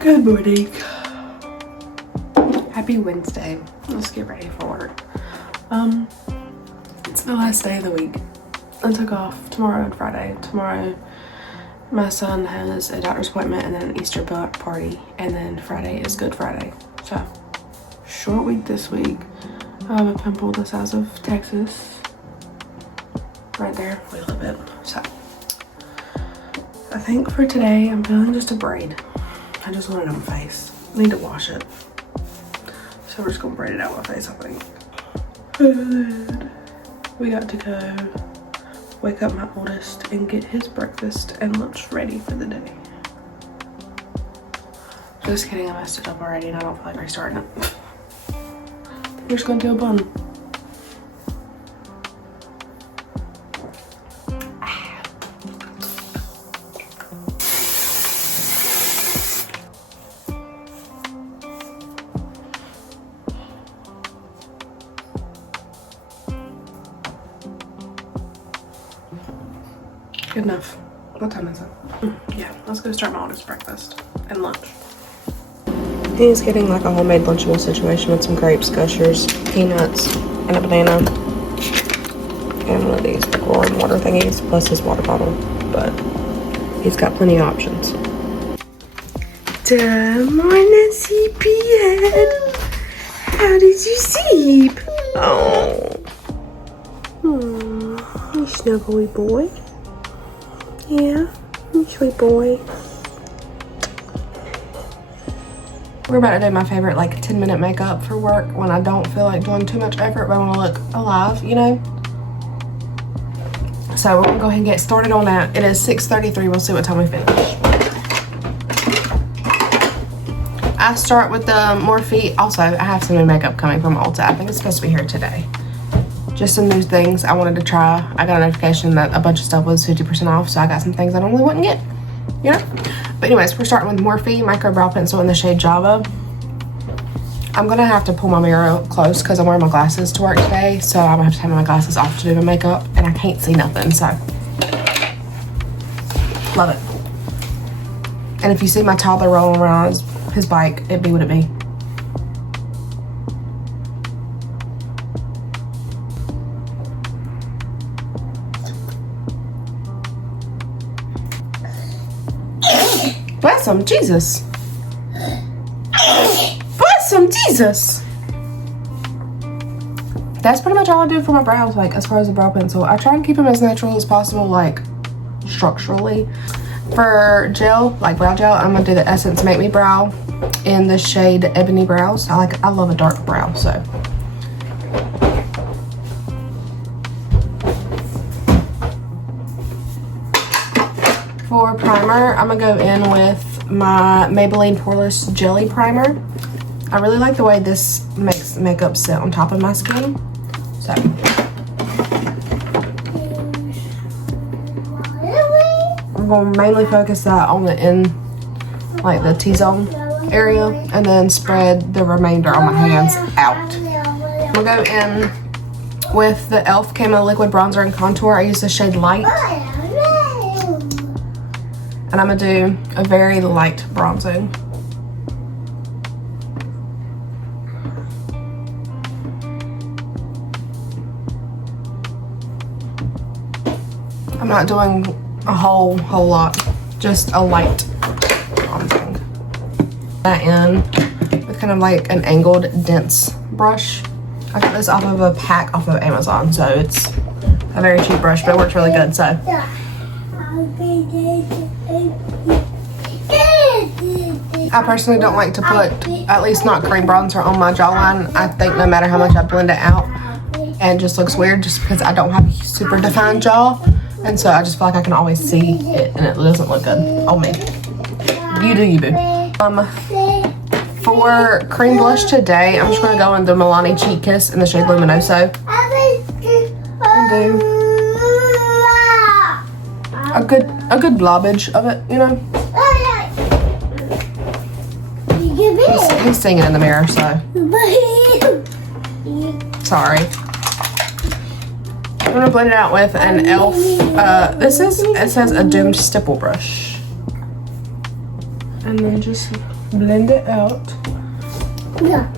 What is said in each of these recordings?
Good morning. Happy Wednesday. Let's get ready for work. It's the last day of the week. I took off tomorrow and Friday. Tomorrow my son has a doctor's appointment and then an Easter party, and then Friday is Good Friday. So short week this week. I have a pimple the size of Texas right there, a little bit. So I think for today I'm feeling just a braid. I just want it on my face. I need to wash it. So we're just gonna braid it out my face, I think. And then we got to go wake up my oldest and get his breakfast and lunch ready for the day. Just kidding, I messed it up already and I don't feel like restarting it. We're just gonna do a bun. Good enough. What time is it? Yeah, let's go start my oldest breakfast and lunch. He's getting like a homemade Lunchable situation with some grapes, gushers, peanuts, and a banana. And one of these warm water thingies, plus his water bottle. But he's got plenty of options. Good morning, sleepyhead. How did you sleep? Oh. You snuggly boy. Yeah, you sweet boy. We're about to do my favorite like 10-minute makeup for work when I don't feel like doing too much effort but I want to look alive, you know? So we're gonna go ahead and get started on that. It is 6:33, we'll see what time we finish. I start with the Morphe. Also, I have some new makeup coming from Ulta. I think it's supposed to be here today. Just some new things I wanted to try. I got a notification that a bunch of stuff was 50% off, so I got some things I normally wouldn't get, you know? But anyways, we're starting with Morphe Micro Brow Pencil in the shade Java. I'm gonna have to pull my mirror close because I'm wearing my glasses to work today, so I'm gonna have to have my glasses off to do my makeup, and I can't see nothing, so. Love it. And if you see my toddler rolling around on his bike, it'd be what it be. Bless him, Jesus. Bless him, Jesus. That's pretty much all I do for my brows, like as far as the brow pencil. I try and keep them as natural as possible, like structurally. For gel, like brow gel, I'm gonna do the Essence Make Me Brow in the shade Ebony Brows. I love a dark brow, so. For primer, I'm gonna go in with my Maybelline Poreless Jelly Primer. I really like the way this makes makeup sit on top of my skin. So. I'm gonna mainly focus that on the like the T-zone area, and then spread the remainder on my hands out. We'll go in with the e.l.f. Camo Liquid Bronzer and Contour. I use the shade Light. And I'm gonna do a very light bronzing. I'm not doing a whole lot, just a light bronzing. That in with kind of like an angled dense brush. I got this off of a pack off of Amazon, so it's a very cheap brush, but it works really good, so. I personally don't like to put, at least not cream bronzer on my jawline. I think no matter how much I blend it out, it just looks weird just because I don't have a super defined jaw. And so I just feel like I can always see it and it doesn't look good on me. You do you, boo. For cream blush today, I'm just going to go in the Milani Cheek Kiss in the shade Luminoso. And do a good blobbage of it, you know? He's singing in the mirror, so. Sorry. I'm gonna blend it out with an e.l.f. It says a Doomed Stipple brush. And then just blend it out. Yeah.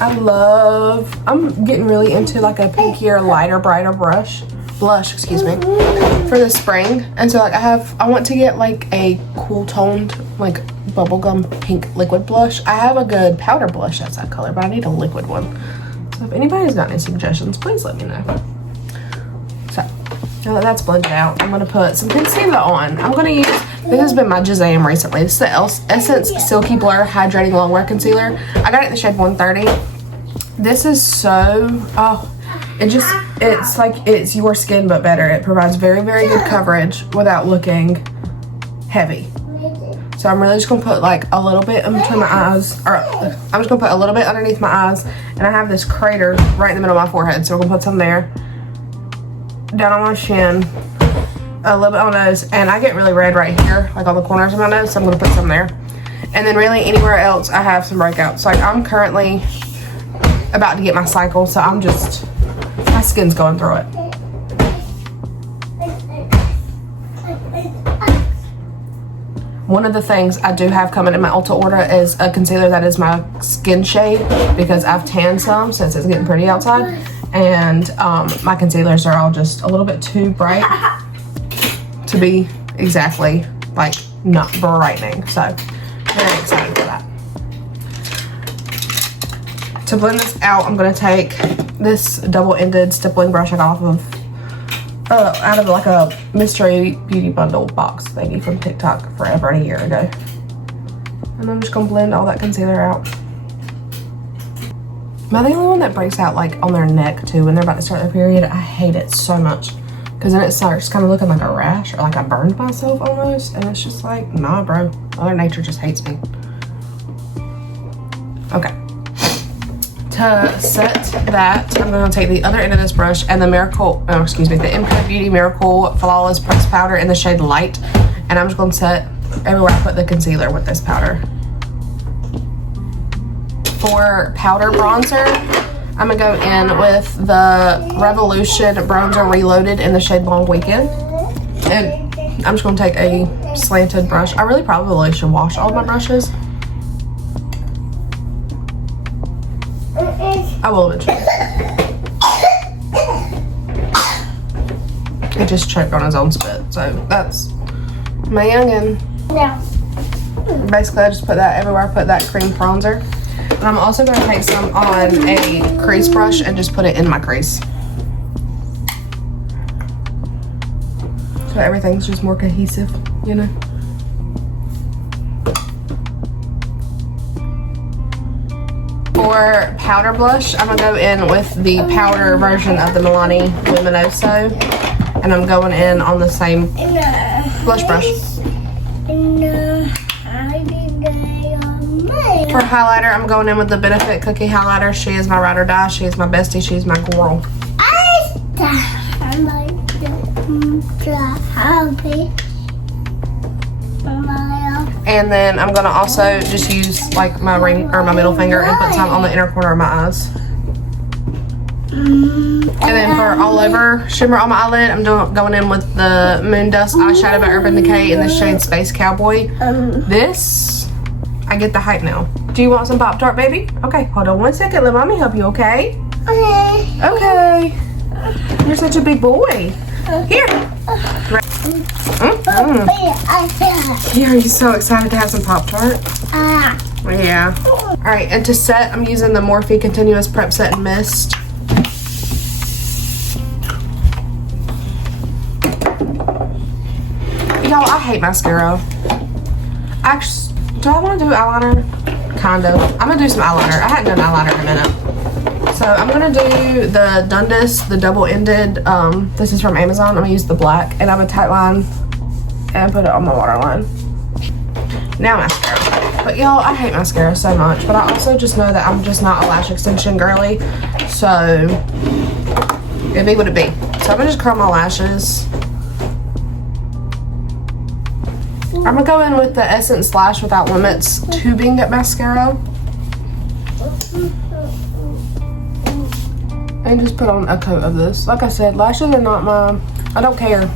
I'm getting really into like a pinkier, lighter, brighter blush, excuse me, for the spring. And so like I want to get like a cool toned, like bubblegum pink liquid blush. I have a good powder blush that's that color, but I need a liquid one. So if anybody's got any suggestions, please let me know. So now that that's blended out, I'm gonna put some concealer on. I'm gonna use, this has been my Jazam recently. This is the Essence Silky Blur Hydrating Longwear Concealer. I got it in the shade 130. This is so, it's like it's your skin but better. It provides very, very good coverage without looking heavy. So I'm really just gonna put like a little bit in between my eyes, or I'm just gonna put a little bit underneath my eyes, and I have this crater right in the middle of my forehead, so we're gonna put some there, down on my chin, a little bit on my nose, and I get really red right here, like on the corners of my nose, so I'm gonna put some there. And then really anywhere else I have some breakouts. Like I'm currently about to get my cycle, so I'm just, my skin's going through it. One of the things I do have coming in my Ulta order is a concealer that is my skin shade, because I've tanned some since it's getting pretty outside, and my concealers are all just a little bit too bright to be exactly like not brightening. So very excited for that. To blend this out, I'm going to take this double-ended stippling brush I got off of out of like a mystery beauty bundle box thingy from TikTok forever and a year ago. And I'm just gonna blend all that concealer out. Am I the only one that breaks out like on their neck too when they're about to start their period? I hate it so much, because then it starts kind of looking like a rash, or like I burned myself almost, and it's just like, nah bro, Mother Nature just hates me. Okay. To set that, I'm going to take the other end of this brush and the the MK Beauty Miracle Flawless Press Powder in the shade Light, and I'm just going to set everywhere I put the concealer with this powder. For powder bronzer, I'm going to go in with the Revolution Bronzer Reloaded in the shade Long Weekend, and I'm just going to take a slanted brush. I really probably should wash all my brushes. I will eventually. He just choked on his own spit, so that's my youngin'. No. Basically, I just put that everywhere I put that cream bronzer. And I'm also going to take some on a crease brush and just put it in my crease, so everything's just more cohesive, you know. For powder blush, I'm going to go in with the powder version of the Milani Luminoso, and I'm going in on the same blush brush. For highlighter, I'm going in with the Benefit Cookie Highlighter. She is my ride or die. She is my bestie. She's my girl. And then I'm gonna also just use like my ring or my middle finger and put some on the inner corner of my eyes. And then for all over shimmer on my eyelid, I'm going in with the Moon Dust eyeshadow by Urban Decay in the shade Space Cowboy. This, I get the hype now. Do you want some Pop-Tart, baby? Okay, hold on one second. Let mommy help you, okay? Okay. Okay. You're such a big boy. Here. Yeah, are you so excited to have some Pop-Tart? Yeah. Alright, and to set, I'm using the Morphe Continuous Prep Set and Mist. Y'all, I hate mascara. Actually, do I want to do eyeliner? Kind of. I'm going to do some eyeliner. I hadn't done eyeliner in a minute. So I'm going to do the Dundas, the double-ended. This is from Amazon. I'm going to use the black, and I'm going to tight line and put it on my waterline. Now mascara. But y'all, I hate mascara so much, but I also just know that I'm just not a lash extension girly, so it'd be what it be. So I'm going to just curl my lashes. I'm going to go in with the Essence Lash Without Limits Tubing Mascara. And just put on a coat of this. Like I said, lashes are not my, I don't care.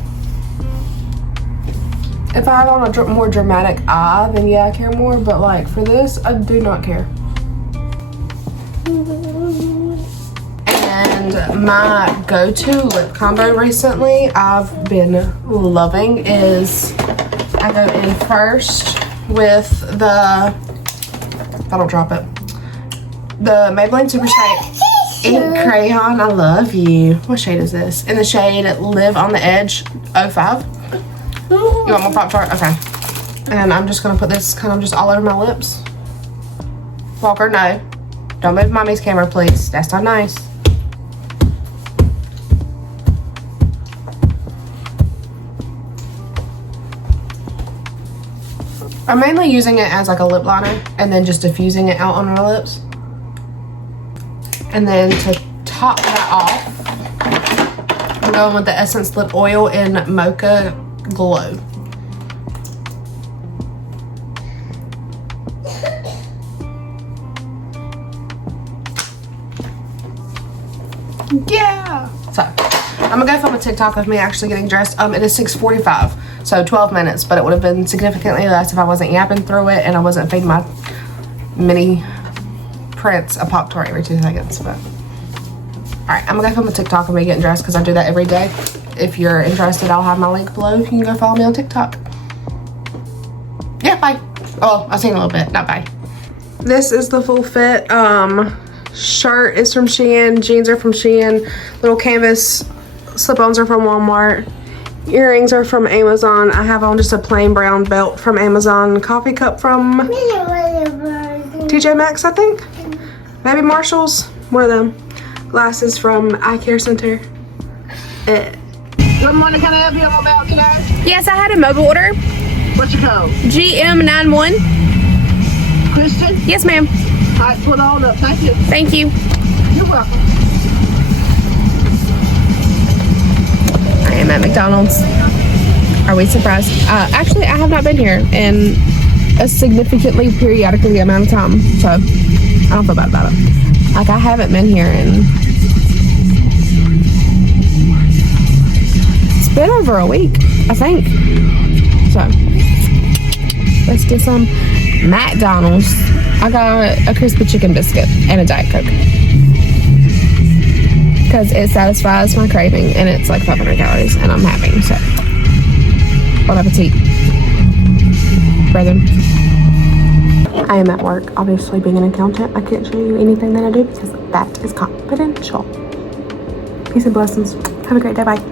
If I have on a more dramatic eye, then yeah, I care more. But like for this, I do not care. And my go-to lip combo recently, I've been loving, is I go in first with the, if I don't drop it, the Maybelline Super Shade Ink Crayon. I love you. What shade is this? In the shade Live on the Edge 05. You want more Pop-Tart? Okay. And I'm just gonna put this kind of just all over my lips. Walker, no. Don't move mommy's camera, please. That's not nice. I'm mainly using it as like a lip liner and then just diffusing it out on my lips. And then to top that off, I'm going with the Essence Lip Oil in Mocha Glow. Yeah! So, I'm gonna go film a TikTok of me actually getting dressed. It is 6:45, so 12 minutes, but it would have been significantly less if I wasn't yapping through it and I wasn't feeding my mini Prince a Pop-Tart every 2 seconds. But alright, I'm gonna go film a TikTok of me getting dressed because I do that every day. If you're interested, I'll have my link below. You can go follow me on TikTok. Yeah, bye. Oh, I've seen a little bit, not bye. This is the full fit. Shirt is from Shein, jeans are from Shein, little canvas slip-ons are from Walmart, earrings are from Amazon. I have on just a plain brown belt from Amazon, coffee cup from TJ Maxx, I think, maybe Marshalls, one of them. Glasses from Eye Care Center. Good morning, can I help you about today? Yes, I had a mobile order. What's your code? GM91. Christian? Yes, ma'am. All right, put on up. Thank you. Thank you. You're welcome. I am at McDonald's. Are we surprised? Actually, I have not been here in a significantly periodically amount of time, so I don't feel bad about it. Like, I haven't been here in, it's been over a week, I think. So, let's get some McDonald's. I got a crispy chicken biscuit and a Diet Coke because it satisfies my craving and it's like 500 calories and I'm happy, so bon appetit, brethren. I am at work. Obviously, being an accountant, I can't show you anything that I do because that is confidential. Peace and blessings. Have a great day. Bye.